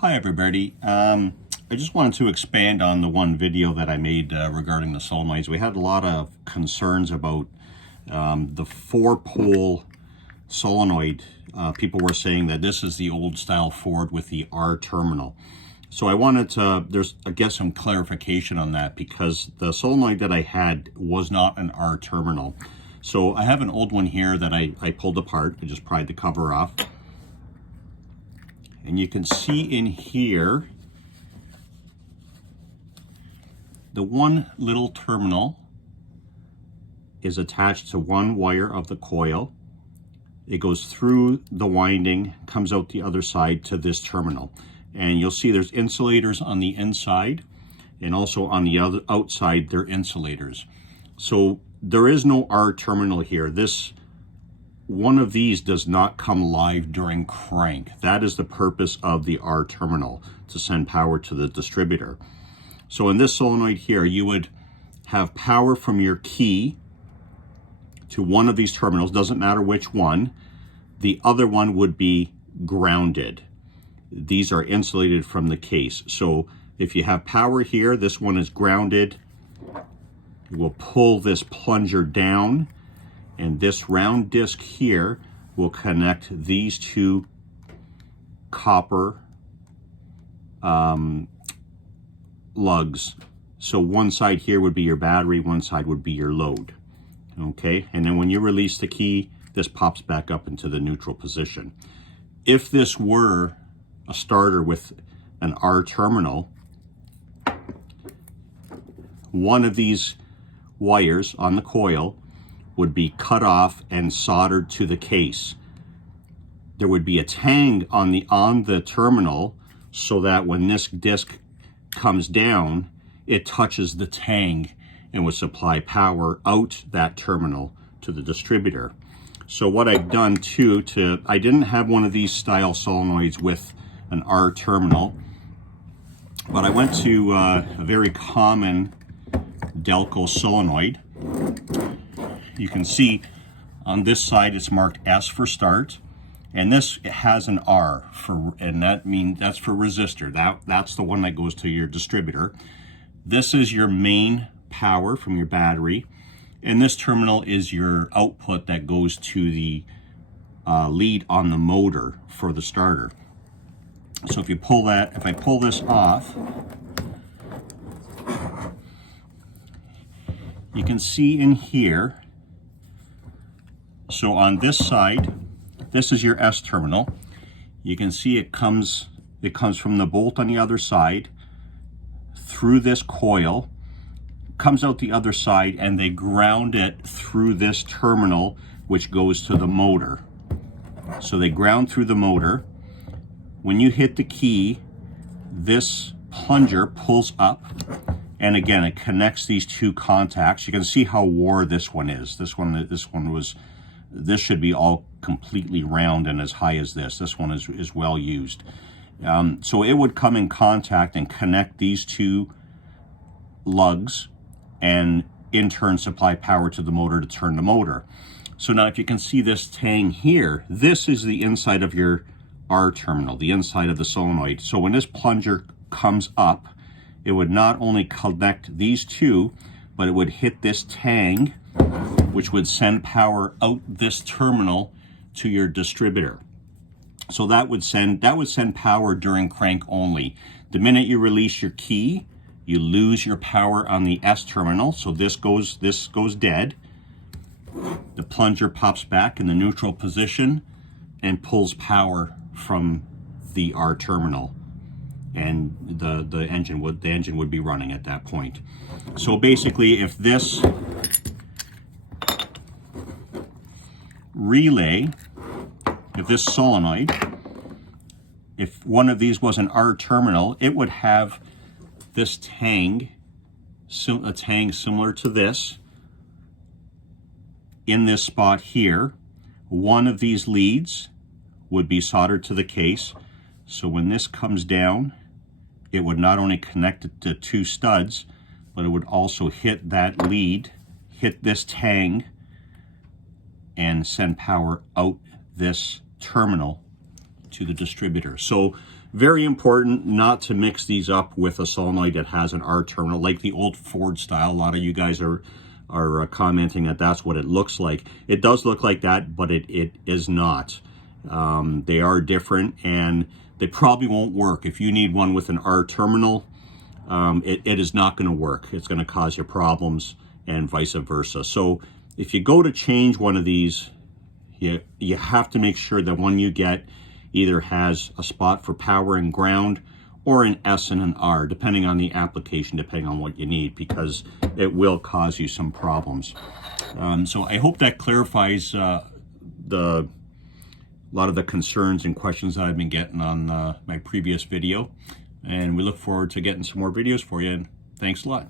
Hi everybody. I just wanted to expand on the one video that I made regarding the solenoids. We had a lot of concerns about the 4-pole solenoid. People were saying that this is the old style Ford with the R terminal. So I wanted to, I guess, some clarification on that, because the solenoid that I had was not an R terminal. So I have an old one here that I pulled apart. I just pried the cover off. And you can see in here, the one little terminal is attached to one wire of the coil. It goes through the winding, comes out the other side to this terminal. And you'll see there's insulators on the inside, and also on the other outside, they're insulators. So there is no R terminal here. One of these does not come live during crank. That is the purpose of the R terminal, to send power to the distributor. So in this solenoid here, you would have power from your key to one of these terminals, doesn't matter which one. The other one would be grounded. These are insulated from the case. So if you have power here, this one is grounded. You will pull this plunger down, and this round disc here will connect these two copper lugs. So one side here would be your battery, one side would be your load. Okay, and then when you release the key, this pops back up into the neutral position. If this were a starter with an R terminal, one of these wires on the coil would be cut off and soldered to the case. There would be a tang on the terminal, so that when this disc comes down, it touches the tang and would supply power out that terminal to the distributor. So what I've done too, I didn't have one of these style solenoids with an R terminal, but I went to a very common Delco solenoid. You can see on this side it's marked S for start, and this has an R for, and that's for resistor. That's the one that goes to your distributor. This is your main power from your battery, and this terminal is your output that goes to the lead on the motor for the starter. So if I pull this off, you can see in here. So on this side, this is your S terminal. You can see it comes from the bolt on the other side through this coil, comes out the other side, and they ground it through this terminal, which goes to the motor. So they ground through the motor. When you hit the key, this plunger pulls up, and again, it connects these two contacts. You can see how wore this one is. This should be all completely round and as high as this. This one is well used. So it would come in contact and connect these two lugs, and in turn supply power to the motor to turn the motor. So now if you can see this tang here, this is the inside of your R terminal, the inside of the solenoid. So when this plunger comes up, it would not only connect these two, but it would hit this tang, which would send power out this terminal to your distributor. So that would send power during crank only. The minute you release your key, you lose your power on the S terminal. So this goes dead. The plunger pops back in the neutral position and pulls power from the R terminal, and the engine would be running at that point. So basically, if this relay, if this solenoid, if one of these was an R terminal, it would have this tang, a tang similar to this, in this spot here. One of these leads would be soldered to the case. So when this comes down, it would not only connect it to two studs, but it would also hit that lead, hit this tang, and send power out this terminal to the distributor. So very important not to mix these up with a solenoid that has an R terminal, like the old Ford style. A lot of you guys are commenting that that's what it looks like. It does look like that, but it is not. They are different, and they probably won't work. If you need one with an R terminal, it is not going to work. It's going to cause you problems, and vice versa. So if you go to change one of these, you have to make sure that one you get either has a spot for power and ground, or an S and an R, depending on the application, depending on what you need, because it will cause you some problems. So I hope that clarifies a lot of the concerns and questions that I've been getting on my previous video. And we look forward to getting some more videos for you. And thanks a lot.